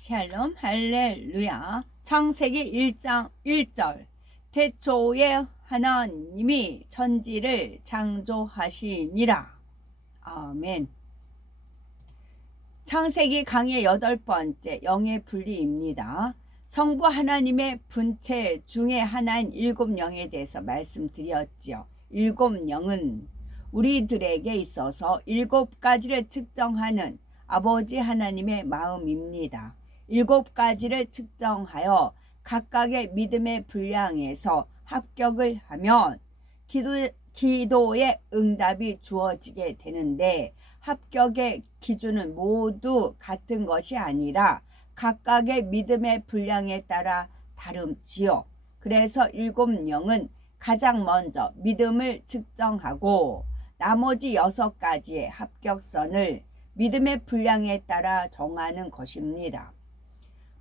샬롬 할렐루야. 창세기 1장 1절. 태초에 하나님이 천지를 창조하시니라. 아멘. 창세기 강의 8번째 영의 분리입니다. 성부 하나님의 분체 중에 하나인 일곱 영에 대해서 말씀드렸지요. 일곱 영은 우리들에게 있어서 7가지를 측정하는 아버지 하나님의 마음입니다. 7가지를 측정하여 각각의 믿음의 분량에서 합격을 하면 기도의 응답이 주어지게 되는데, 합격의 기준은 모두 같은 것이 아니라 각각의 믿음의 분량에 따라 다름지요. 그래서 일곱 영은 가장 먼저 믿음을 측정하고 나머지 6가지의 합격선을 믿음의 분량에 따라 정하는 것입니다.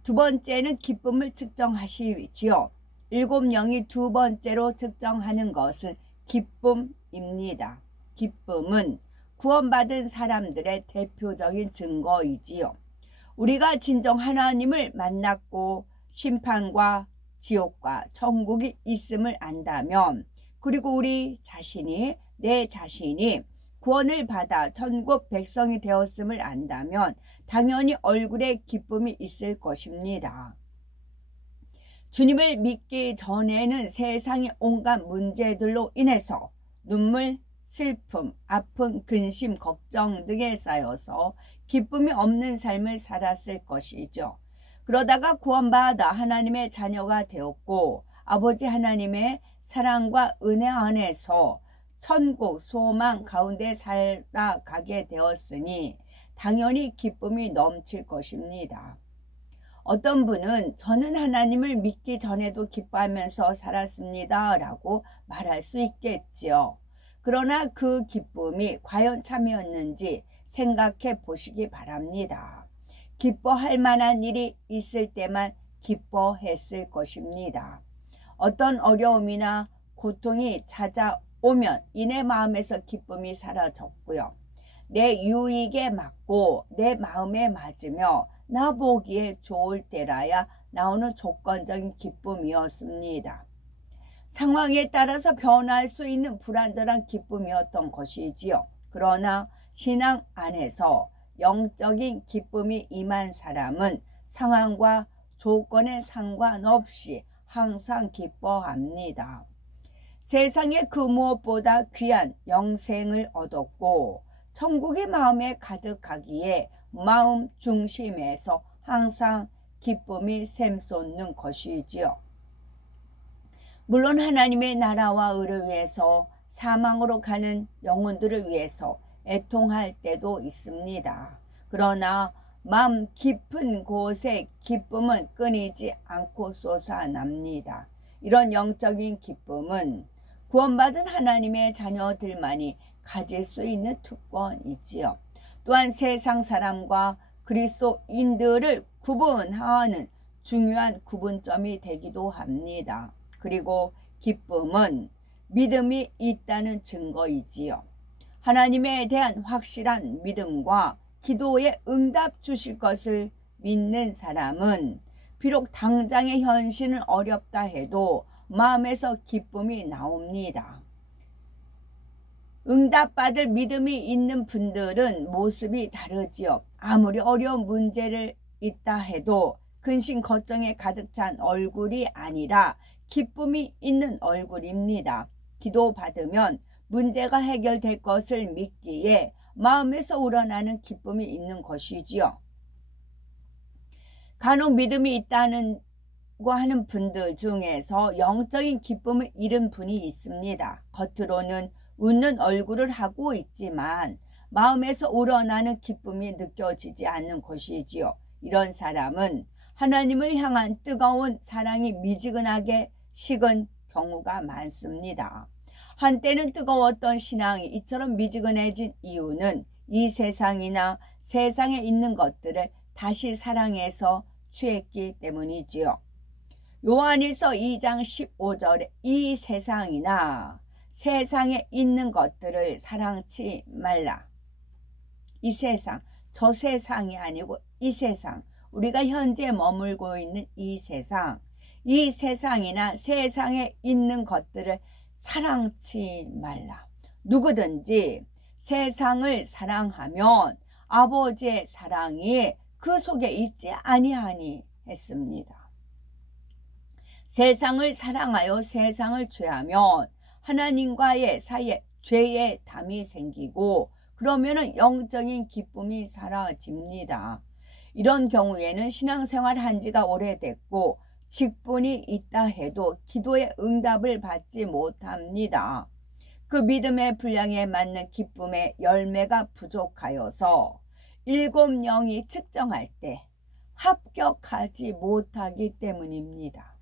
두 번째는 기쁨을 측정하시지요. 일곱 영이 두 번째로 측정하는 것은 기쁨입니다. 기쁨은 구원받은 사람들의 대표적인 증거이지요. 우리가 진정 하나님을 만났고 심판과 지옥과 천국이 있음을 안다면, 그리고 우리 자신이, 내 자신이 구원을 받아 천국 백성이 되었음을 안다면 당연히 얼굴에 기쁨이 있을 것입니다. 주님을 믿기 전에는 세상의 온갖 문제들로 인해서 눈물, 슬픔, 아픔, 근심, 걱정 등에 쌓여서 기쁨이 없는 삶을 살았을 것이죠. 그러다가 구원받아 하나님의 자녀가 되었고 아버지 하나님의 사랑과 은혜 안에서 천국 소망 가운데 살아가게 되었으니 당연히 기쁨이 넘칠 것입니다. 어떤 분은 저는 하나님을 믿기 전에도 기뻐하면서 살았습니다 라고 말할 수 있겠지요. 그러나 그 기쁨이 과연 참이었는지 생각해 보시기 바랍니다. 기뻐할 만한 일이 있을 때만 기뻐했을 것입니다. 어떤 어려움이나 고통이 찾아오면 이내 마음에서 기쁨이 사라졌고요. 내 유익에 맞고 내 마음에 맞으며 나 보기에 좋을 때라야 나오는 조건적인 기쁨이었습니다. 상황에 따라서 변할 수 있는 불완전한 기쁨이었던 것이지요. 그러나 신앙 안에서 영적인 기쁨이 임한 사람은 상황과 조건에 상관없이 항상 기뻐합니다. 세상에 그 무엇보다 귀한 영생을 얻었고 천국이 마음에 가득하기에 마음 중심에서 항상 기쁨이 샘솟는 것이지요. 물론 하나님의 나라와 의를 위해서 사망으로 가는 영혼들을 위해서 애통할 때도 있습니다. 그러나 마음 깊은 곳에 기쁨은 끊이지 않고 솟아납니다. 이런 영적인 기쁨은 구원받은 하나님의 자녀들만이 가질 수 있는 특권이지요. 또한 세상 사람과 그리스도인들을 구분하는 중요한 구분점이 되기도 합니다. 그리고 기쁨은 믿음이 있다는 증거이지요. 하나님에 대한 확실한 믿음과 기도에 응답 주실 것을 믿는 사람은 비록 당장의 현실은 어렵다 해도 마음에서 기쁨이 나옵니다. 응답받을 믿음이 있는 분들은 모습이 다르지요. 아무리 어려운 문제를 있다 해도 근심 걱정에 가득 찬 얼굴이 아니라 기쁨이 있는 얼굴입니다. 기도받으면 문제가 해결될 것을 믿기에 마음에서 우러나는 기쁨이 있는 것이지요. 간혹 믿음이 있다고 하는 분들 중에서 영적인 기쁨을 잃은 분이 있습니다. 겉으로는 웃는 얼굴을 하고 있지만 마음에서 우러나는 기쁨이 느껴지지 않는 것이지요. 이런 사람은 하나님을 향한 뜨거운 사랑이 미지근하게 식은 경우가 많습니다. 한때는 뜨거웠던 신앙이 이처럼 미지근해진 이유는 이 세상이나 세상에 있는 것들을 다시 사랑해서 취했기 때문이지요. 요한일서 2장 15절에 이 세상이나 세상에 있는 것들을 사랑치 말라. 이 세상, 저 세상이 아니고 이 세상, 우리가 현재 머물고 있는 이 세상이나 세상에 있는 것들을 사랑치 말라. 누구든지 세상을 사랑하면 아버지의 사랑이 그 속에 있지 아니하니 했습니다. 세상을 사랑하여 세상을 죄하면 하나님과의 사이에 죄의 담이 생기고 그러면은 영적인 기쁨이 사라집니다. 이런 경우에는 신앙생활 한 지가 오래됐고 직분이 있다 해도 기도의 응답을 받지 못합니다. 그 믿음의 분량에 맞는 기쁨의 열매가 부족하여서 7영이 측정할 때 합격하지 못하기 때문입니다.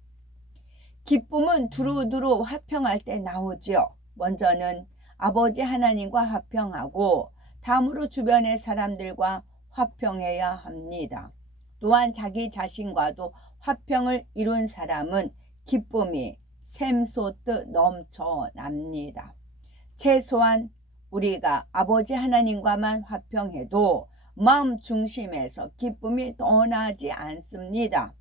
기쁨은 두루두루 화평할 때 나오지요. 먼저는 아버지 하나님과 화평하고 다음으로 주변의 사람들과 화평해야 합니다. 또한 자기 자신과도 화평을 이룬 사람은 기쁨이 샘솟듯 넘쳐납니다. 최소한 우리가 아버지 하나님과만 화평해도 마음 중심에서 기쁨이 떠나지 않습니다.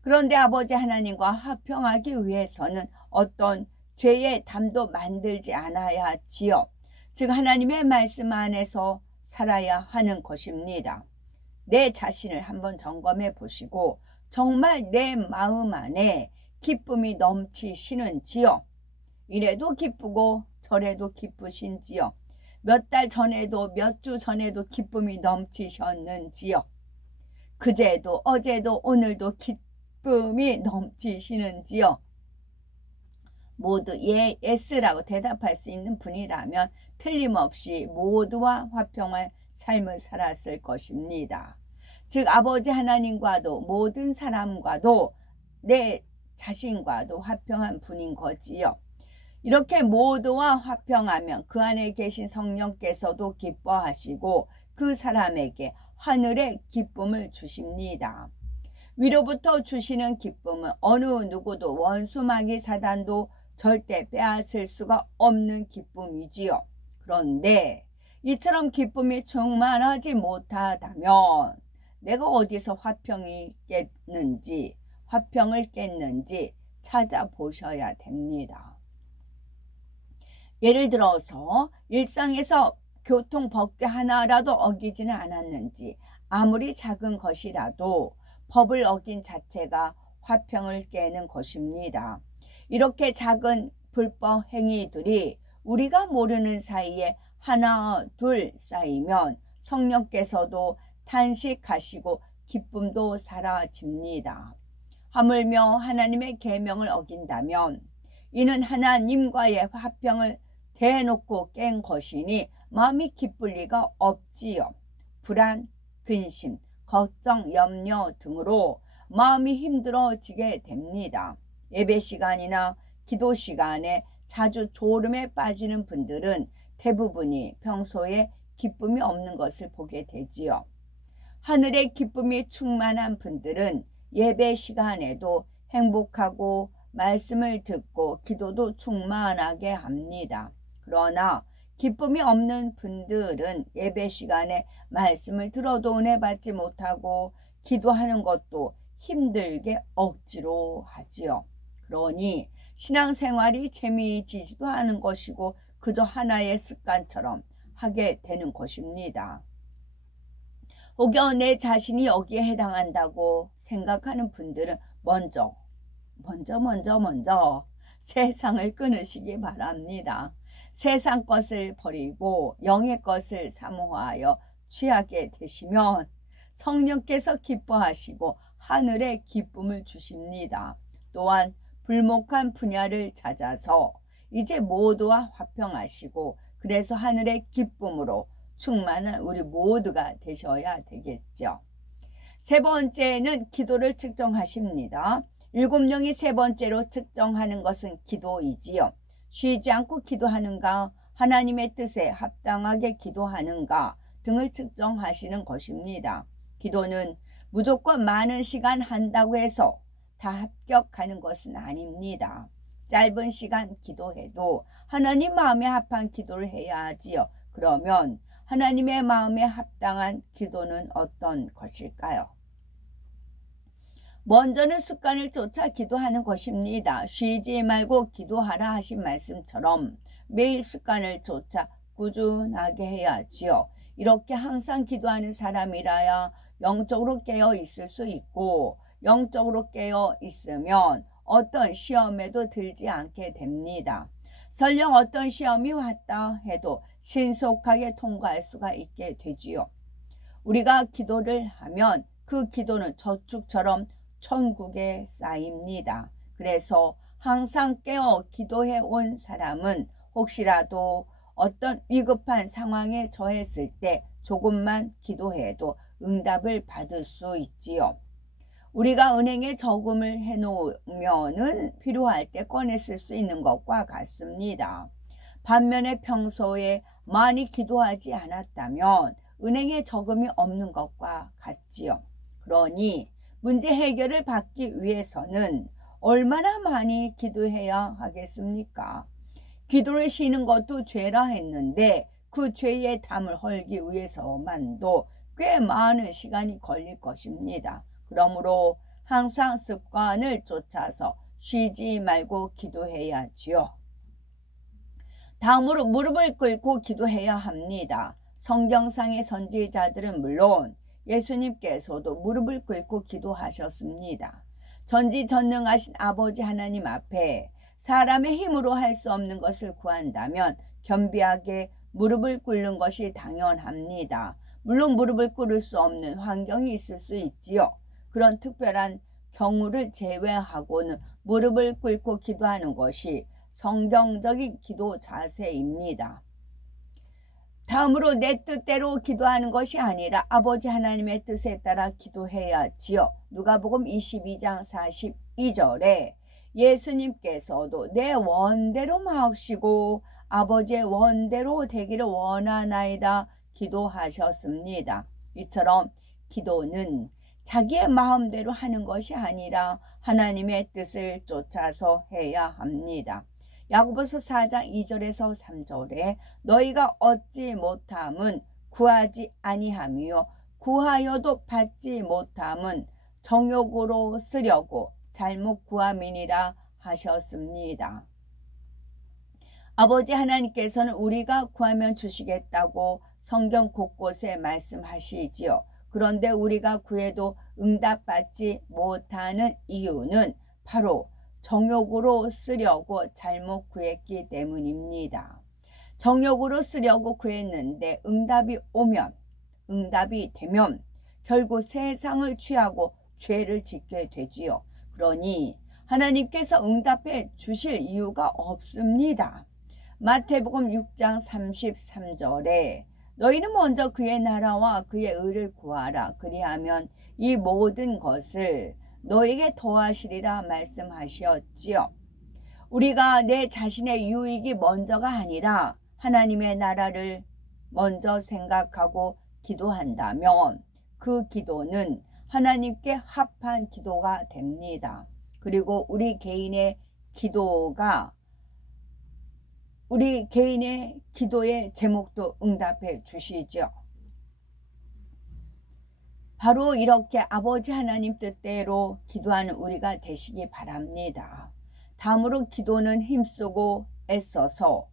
그런데 아버지 하나님과 화평하기 위해서는 어떤 죄의 담도 만들지 않아야 하지요. 즉 하나님의 말씀 안에서 살아야 하는 것입니다. 내 자신을 한번 점검해 보시고 정말 내 마음 안에 기쁨이 넘치시는지요? 이래도 기쁘고 저래도 기쁘신지요? 몇 달 전에도 몇 주 전에도 기쁨이 넘치셨는지요? 그제도 어제도 오늘도 기쁨이 넘치시는지요? 모두 예, 예스라고 대답할 수 있는 분이라면 틀림없이 모두와 화평한 삶을 살았을 것입니다. 즉 아버지 하나님과도 모든 사람과도 내 자신과도 화평한 분인 거지요. 이렇게 모두와 화평하면 그 안에 계신 성령께서도 기뻐하시고 그 사람에게 하늘의 기쁨을 주십니다. 위로부터 주시는 기쁨은 어느 누구도 원수마귀 사단도 절대 빼앗을 수가 없는 기쁨이지요. 그런데 이처럼 기쁨이 충만하지 못하다면 내가 어디서 화평을 깼는지 찾아보셔야 됩니다. 예를 들어서 일상에서 교통법규 하나라도 어기지는 않았는지 아무리 작은 것이라도 법을 어긴 자체가 화평을 깨는 것입니다. 이렇게 작은 불법 행위들이 우리가 모르는 사이에 하나 둘 쌓이면 성령께서도 탄식하시고 기쁨도 사라집니다. 하물며 하나님의 계명을 어긴다면 이는 하나님과의 화평을 대놓고 깬 것이니 마음이 기쁠 리가 없지요. 불안, 근심, 걱정, 염려 등으로 마음이 힘들어지게 됩니다. 예배 시간이나 기도 시간에 자주 졸음에 빠지는 분들은 대부분이 평소에 기쁨이 없는 것을 보게 되지요. 하늘의 기쁨이 충만한 분들은 예배 시간에도 행복하고 말씀을 듣고 기도도 충만하게 합니다. 그러나 기쁨이 없는 분들은 예배 시간에 말씀을 들어도 은혜 받지 못하고 기도하는 것도 힘들게 억지로 하지요. 그러니 신앙생활이 재미지지도 않은 것이고 그저 하나의 습관처럼 하게 되는 것입니다. 혹여 내 자신이 여기에 해당한다고 생각하는 분들은 먼저 세상을 끊으시기 바랍니다. 세상 것을 버리고 영의 것을 사모하여 취하게 되시면 성령께서 기뻐하시고 하늘의 기쁨을 주십니다. 또한 불목한 분야를 찾아서 이제 모두와 화평하시고 그래서 하늘의 기쁨으로 충만한 우리 모두가 되셔야 되겠죠. 세 번째는 기도를 측정하십니다. 7영이 세 번째로 측정하는 것은 기도이지요. 쉬지 않고 기도하는가, 하나님의 뜻에 합당하게 기도하는가 등을 측정하시는 것입니다. 기도는 무조건 많은 시간 한다고 해서 다 합격하는 것은 아닙니다. 짧은 시간 기도해도 하나님 마음에 합한 기도를 해야 하지요. 그러면 하나님의 마음에 합당한 기도는 어떤 것일까요? 먼저는 습관을 쫓아 기도하는 것입니다. 쉬지 말고 기도하라 하신 말씀처럼 매일 습관을 쫓아 꾸준하게 해야지요. 이렇게 항상 기도하는 사람이라야 영적으로 깨어 있을 수 있고, 영적으로 깨어 있으면 어떤 시험에도 들지 않게 됩니다. 설령 어떤 시험이 왔다 해도 신속하게 통과할 수가 있게 되지요. 우리가 기도를 하면 그 기도는 저축처럼 천국에 쌓입니다. 그래서 항상 깨어 기도해 온 사람은 혹시라도 어떤 위급한 상황에 처했을 때 조금만 기도해도 응답을 받을 수 있지요. 우리가 은행에 저금을 해놓으면은 필요할 때 꺼내 쓸 수 있는 것과 같습니다. 반면에 평소에 많이 기도하지 않았다면 은행에 저금이 없는 것과 같지요. 그러니 문제 해결을 받기 위해서는 얼마나 많이 기도해야 하겠습니까? 기도를 쉬는 것도 죄라 했는데 그 죄의 담을 헐기 위해서만도 꽤 많은 시간이 걸릴 것입니다. 그러므로 항상 습관을 쫓아서 쉬지 말고 기도해야지요. 다음으로 무릎을 꿇고 기도해야 합니다. 성경상의 선지자들은 물론 예수님께서도 무릎을 꿇고 기도하셨습니다. 전지전능하신 아버지 하나님 앞에 사람의 힘으로 할 수 없는 것을 구한다면 겸비하게 무릎을 꿇는 것이 당연합니다. 물론 무릎을 꿇을 수 없는 환경이 있을 수 있지요. 그런 특별한 경우를 제외하고는 무릎을 꿇고 기도하는 것이 성경적인 기도 자세입니다. 다음으로 내 뜻대로 기도하는 것이 아니라 아버지 하나님의 뜻에 따라 기도해야지요. 누가복음 22장 42절에 예수님께서도 내 원대로 마옵시고 아버지의 원대로 되기를 원하나이다 기도하셨습니다. 이처럼 기도는 자기의 마음대로 하는 것이 아니라 하나님의 뜻을 쫓아서 해야 합니다. 야고보서 4장 2절에서 3절에 너희가 얻지 못함은 구하지 아니하며 구하여도 받지 못함은 정욕으로 쓰려고 잘못 구함이니라 하셨습니다. 아버지 하나님께서는 우리가 구하면 주시겠다고 성경 곳곳에 말씀하시지요. 그런데 우리가 구해도 응답받지 못하는 이유는 바로 정욕으로 쓰려고 잘못 구했기 때문입니다. 정욕으로 쓰려고 구했는데 응답이 되면 결국 세상을 취하고 죄를 짓게 되지요. 그러니 하나님께서 응답해 주실 이유가 없습니다. 마태복음 6장 33절에 너희는 먼저 그의 나라와 그의 의를 구하라. 그리하면 이 모든 것을 너에게 더하시리라 말씀하셨지요. 우리가 내 자신의 유익이 먼저가 아니라 하나님의 나라를 먼저 생각하고 기도한다면 그 기도는 하나님께 합한 기도가 됩니다. 그리고 우리 개인의 기도의 제목도 응답해 주시죠. 바로 이렇게 아버지 하나님 뜻대로 기도하는 우리가 되시기 바랍니다. 다음으로 기도는 힘쓰고 애써서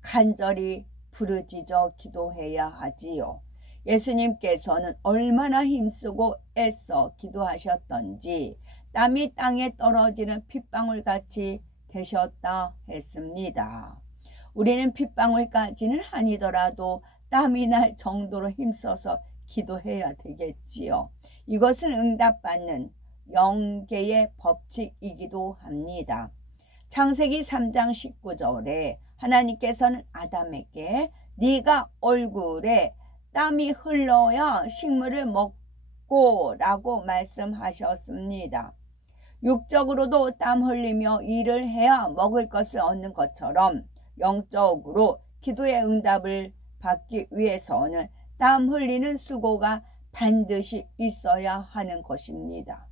간절히 부르짖어 기도해야 하지요. 예수님께서는 얼마나 힘쓰고 애써 기도하셨던지 땀이 땅에 떨어지는 핏방울같이 되셨다 했습니다. 우리는 핏방울까지는 아니더라도 땀이 날 정도로 힘써서 기도해야 되겠지요. 이것은 응답받는 영계의 법칙이기도 합니다. 창세기 3장 19절에 하나님께서는 아담에게 네가 얼굴에 땀이 흘러야 식물을 먹고 라고 말씀하셨습니다. 육적으로도 땀 흘리며 일을 해야 먹을 것을 얻는 것처럼 영적으로 기도의 응답을 받기 위해서는 땀 흘리는 수고가 반드시 있어야 하는 것입니다.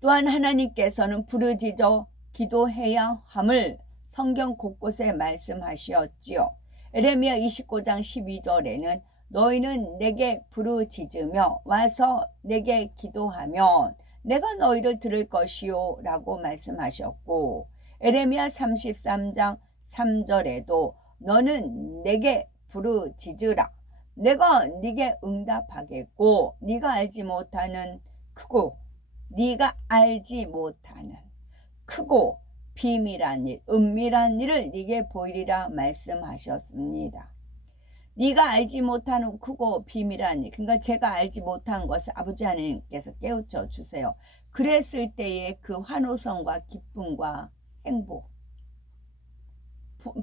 또한 하나님께서는 부르짖어 기도해야 함을 성경 곳곳에 말씀하셨지요. 에레미야 29장 12절에는 너희는 내게 부르짖으며 와서 내게 기도하면 내가 너희를 들을 것이요 라고 말씀하셨고, 에레미야 33장 3절에도 너는 내게 부르짖으라 내가 네게 응답하겠고 네가 알지 못하는 크고 비밀한 일, 은밀한 일을 네게 보이리라 말씀하셨습니다. 네가 알지 못하는 크고 비밀한 일, 그러니까 제가 알지 못한 것을 아버지 하나님께서 깨우쳐 주세요. 그랬을 때의 그 환호성과 기쁨과 행복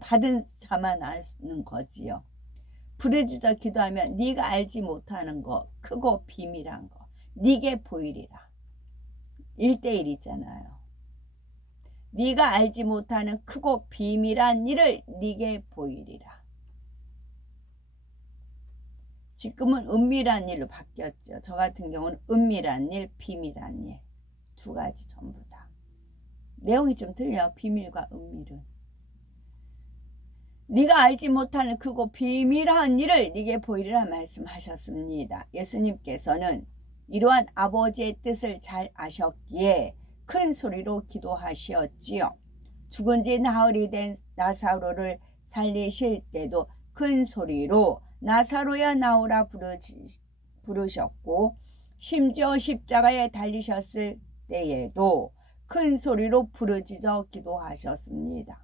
받은 자만 아는 거지요. 부르짖어 기도하면 네가 알지 못하는 거, 크고 비밀한 거 네게 보이리라. 1대1이잖아요. 네가 알지 못하는 크고 비밀한 일을 네게 보이리라. 지금은 은밀한 일로 바뀌었죠. 저 같은 경우는 은밀한 일, 비밀한 일 두 가지 전부 다. 내용이 좀 틀려. 비밀과 은밀은. 네가 알지 못하는 크고 비밀한 일을 네게 보이리라 말씀하셨습니다. 예수님께서는 이러한 아버지의 뜻을 잘 아셨기에 큰 소리로 기도하시었지요. 죽은 지 나흘이 된 나사로를 살리실 때도 큰 소리로 나사로야 나오라 부르셨고, 심지어 십자가에 달리셨을 때에도 큰 소리로 부르짖어 기도하셨습니다.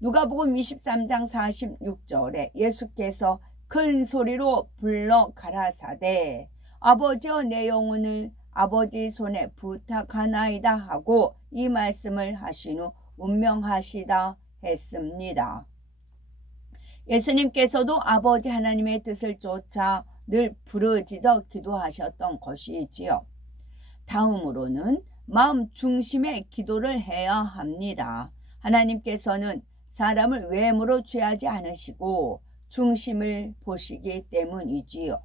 누가복음 23장 46절에 예수께서 큰 소리로 불러 가라사대 아버지여 내 영혼을 아버지 손에 부탁하나이다 하고 이 말씀을 하신 후 운명하시다 했습니다. 예수님께서도 아버지 하나님의 뜻을 쫓아 늘 부르짖어 기도하셨던 것이지요. 다음으로는 마음 중심의 기도를 해야 합니다. 하나님께서는 사람을 외모로 취하지 않으시고 중심을 보시기 때문이지요.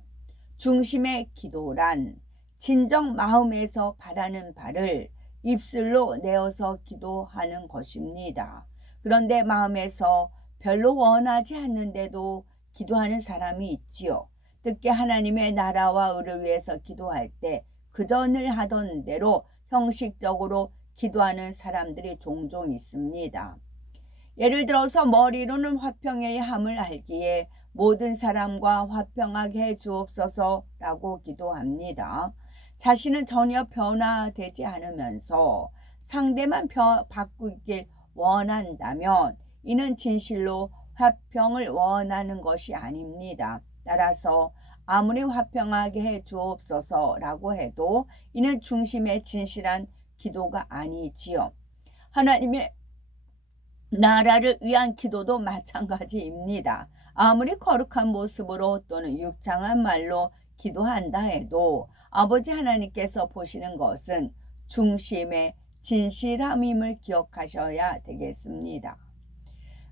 중심의 기도란 진정 마음에서 바라는 바를 입술로 내어서 기도하는 것입니다. 그런데 마음에서 별로 원하지 않는데도 기도하는 사람이 있지요. 특히 하나님의 나라와 의를 위해서 기도할 때 그전을 하던 대로 형식적으로 기도하는 사람들이 종종 있습니다. 예를 들어서 머리로는 화평해야 함을 알기에 모든 사람과 화평하게 해 주옵소서라고 기도합니다. 자신은 전혀 변화되지 않으면서 상대만 바꾸길 원한다면 이는 진실로 화평을 원하는 것이 아닙니다. 따라서 아무리 화평하게 해 주옵소서라고 해도 이는 중심의 진실한 기도가 아니지요. 하나님의 나라를 위한 기도도 마찬가지입니다. 아무리 거룩한 모습으로 또는 육창한 말로 기도한다 해도 아버지 하나님께서 보시는 것은 중심의 진실함임을 기억하셔야 되겠습니다.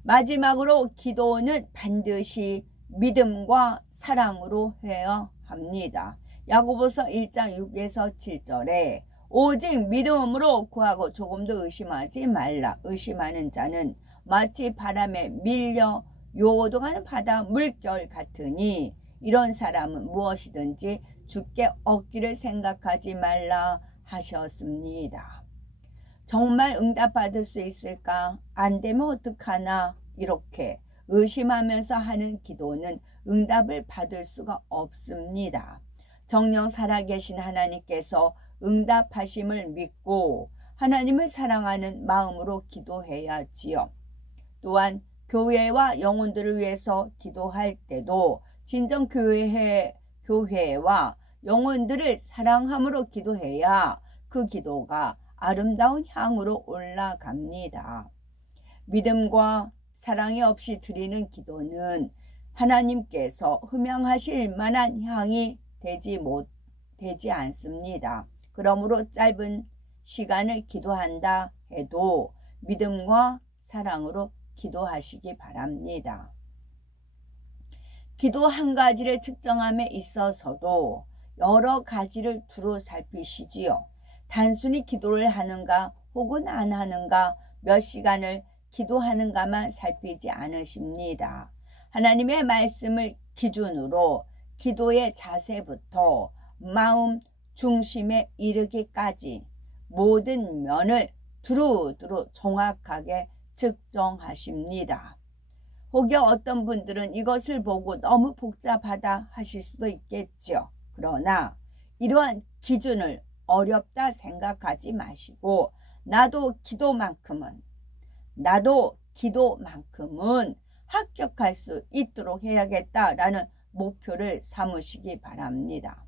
마지막으로 기도는 반드시 믿음과 사랑으로 해야 합니다. 야고보서 1장 6에서 7절에 오직 믿음으로 구하고 조금도 의심하지 말라. 의심하는 자는 마치 바람에 밀려 요동하는 바다 물결 같으니 이런 사람은 무엇이든지 주께 얻기를 생각하지 말라 하셨습니다. 정말 응답받을 수 있을까? 안 되면 어떡하나? 이렇게 의심하면서 하는 기도는 응답을 받을 수가 없습니다. 정녕 살아계신 하나님께서 응답하심을 믿고 하나님을 사랑하는 마음으로 기도해야지요. 또한 교회와 영혼들을 위해서 기도할 때도 진정 교회와 영혼들을 사랑함으로 기도해야 그 기도가 아름다운 향으로 올라갑니다. 믿음과 사랑이 없이 드리는 기도는 하나님께서 흠양하실 만한 향이 되지 않습니다. 그러므로 짧은 시간을 기도한다 해도 믿음과 사랑으로 기도하시기 바랍니다. 기도 한 가지를 측정함에 있어서도 여러 가지를 두루 살피시지요. 단순히 기도를 하는가 혹은 안 하는가 몇 시간을 기도하는가만 살피지 않으십니다. 하나님의 말씀을 기준으로 기도의 자세부터 마음 중심에 이르기까지 모든 면을 두루두루 정확하게 측정하십니다. 혹여 어떤 분들은 이것을 보고 너무 복잡하다 하실 수도 있겠죠. 그러나 이러한 기준을 어렵다 생각하지 마시고 나도 기도만큼은 합격할 수 있도록 해야겠다라는 목표를 삼으시기 바랍니다.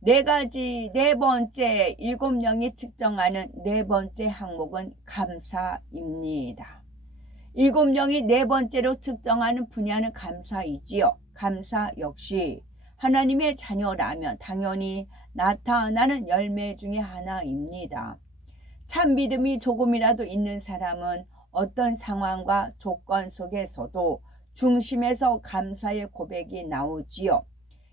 네 번째 7명이 측정하는 네 번째 항목은 감사입니다. 7명이 네 번째로 측정하는 분야는 감사이지요. 감사 역시 하나님의 자녀라면 당연히 나타나는 열매 중에 하나입니다. 참 믿음이 조금이라도 있는 사람은 어떤 상황과 조건 속에서도 중심에서 감사의 고백이 나오지요.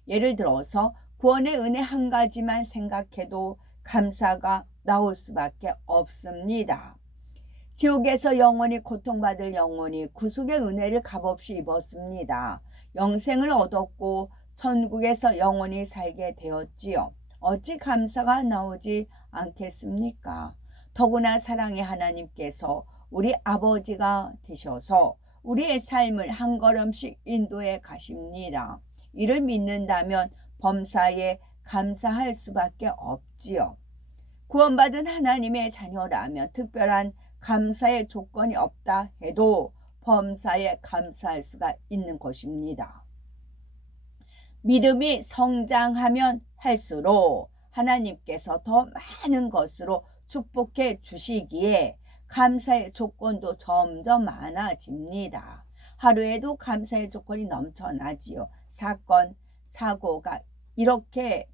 예를 들어서 구원의 은혜 한 가지만 생각해도 감사가 나올 수밖에 없습니다. 지옥에서 영원히 고통받을 영혼이 구속의 은혜를 값없이 입었습니다. 영생을 얻었고 천국에서 영원히 살게 되었지요. 어찌 감사가 나오지 않겠습니까? 더구나 사랑의 하나님께서 우리 아버지가 되셔서 우리의 삶을 한 걸음씩 인도해 가십니다. 이를 믿는다면 범사에 감사할 수밖에 없지요. 구원받은 하나님의 자녀라면 특별한 감사의 조건이 없다 해도 범사에 감사할 수가 있는 것입니다. 믿음이 성장하면 할수록 하나님께서 더 많은 것으로 축복해 주시기에 감사의 조건도 점점 많아집니다. 하루에도 감사의 조건이 넘쳐나지요. 사건, 사고가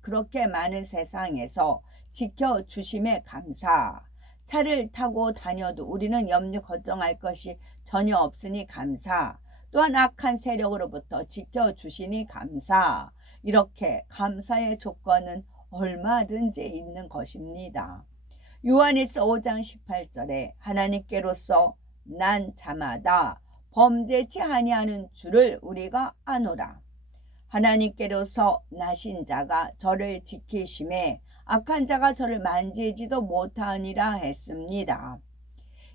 그렇게 많은 세상에서 지켜주심에 감사. 차를 타고 다녀도 우리는 염려 걱정할 것이 전혀 없으니 감사. 또한 악한 세력으로부터 지켜주시니 감사. 이렇게 감사의 조건은 얼마든지 있는 것입니다. 요한일서 5장 18절에 하나님께로서 난 자마다 범죄치 아니하는 줄을 우리가 아노라. 하나님께로서 나신 자가 저를 지키심에 악한 자가 저를 만지지도 못하니라 했습니다.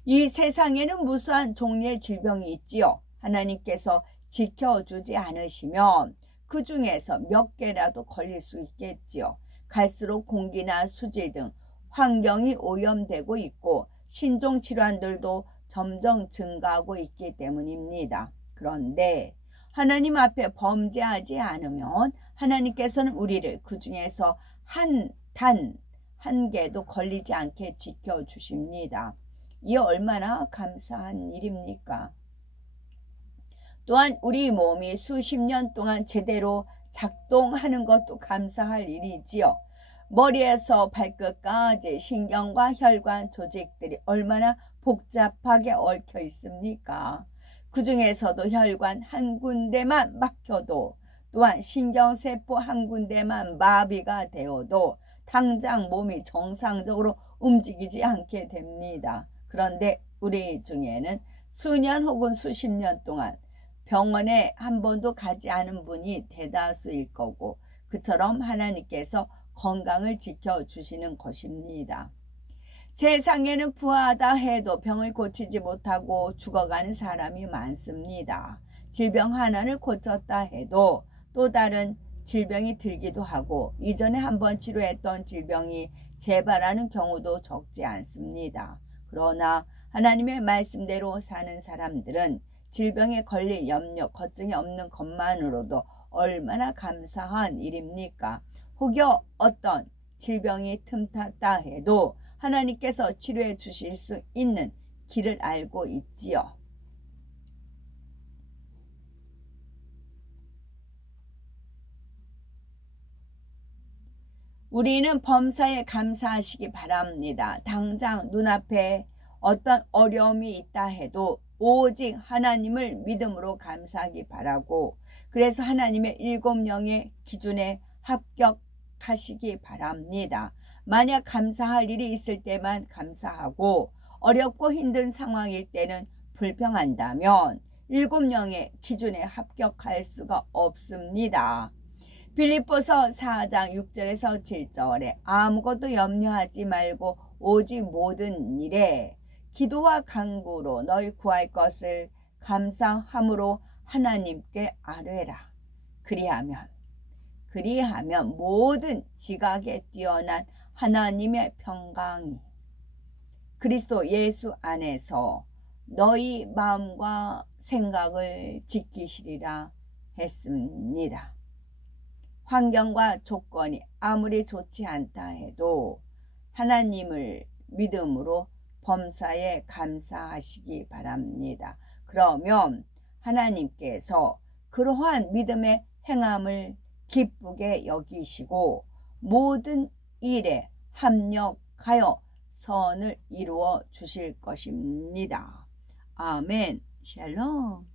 이 세상에는 무수한 종류의 질병이 있지요. 하나님께서 지켜주지 않으시면 그 중에서 몇 개라도 걸릴 수 있겠지요. 갈수록 공기나 수질 등 환경이 오염되고 있고 신종 질환들도 점점 증가하고 있기 때문입니다. 그런데 하나님 앞에 범죄하지 않으면 하나님께서는 우리를 그 중에서 단 한 개도 걸리지 않게 지켜주십니다. 이 얼마나 감사한 일입니까? 또한 우리 몸이 수십 년 동안 제대로 작동하는 것도 감사할 일이지요. 머리에서 발끝까지 신경과 혈관 조직들이 얼마나 복잡하게 얽혀 있습니까? 그 중에서도 혈관 한 군데만 막혀도 또한 신경세포 한 군데만 마비가 되어도 당장 몸이 정상적으로 움직이지 않게 됩니다. 그런데 우리 중에는 수년 혹은 수십 년 동안 병원에 한 번도 가지 않은 분이 대다수일 거고 그처럼 하나님께서 건강을 지켜주시는 것입니다. 세상에는 부하다 해도 병을 고치지 못하고 죽어가는 사람이 많습니다. 질병 하나를 고쳤다 해도 또 다른 질병이 들기도 하고 이전에 한번 치료했던 질병이 재발하는 경우도 적지 않습니다. 그러나 하나님의 말씀대로 사는 사람들은 질병에 걸릴 염려, 걱정이 없는 것만으로도 얼마나 감사한 일입니까? 혹여 어떤 질병이 틈탔다 해도 하나님께서 치료해 주실 수 있는 길을 알고 있지요. 우리는 범사에 감사하시기 바랍니다. 당장 눈앞에 어떤 어려움이 있다 해도 오직 하나님을 믿음으로 감사하기 바라고 그래서 하나님의 7명의 기준에 합격하시기 바랍니다. 만약 감사할 일이 있을 때만 감사하고 어렵고 힘든 상황일 때는 불평한다면 7명의 기준에 합격할 수가 없습니다. 빌립보서 4장 6절에서 7절에 아무것도 염려하지 말고 오직 모든 일에 기도와 간구로 너희 구할 것을 감사함으로 하나님께 아뢰라. 그리하면 모든 지각에 뛰어난 하나님의 평강이 그리스도 예수 안에서 너희 마음과 생각을 지키시리라 했습니다. 환경과 조건이 아무리 좋지 않다 해도 하나님을 믿음으로 범사에 감사하시기 바랍니다. 그러면 하나님께서 그러한 믿음의 행함을 기쁘게 여기시고 모든 일에 합력하여 선을 이루어 주실 것입니다. 아멘. 샬롬.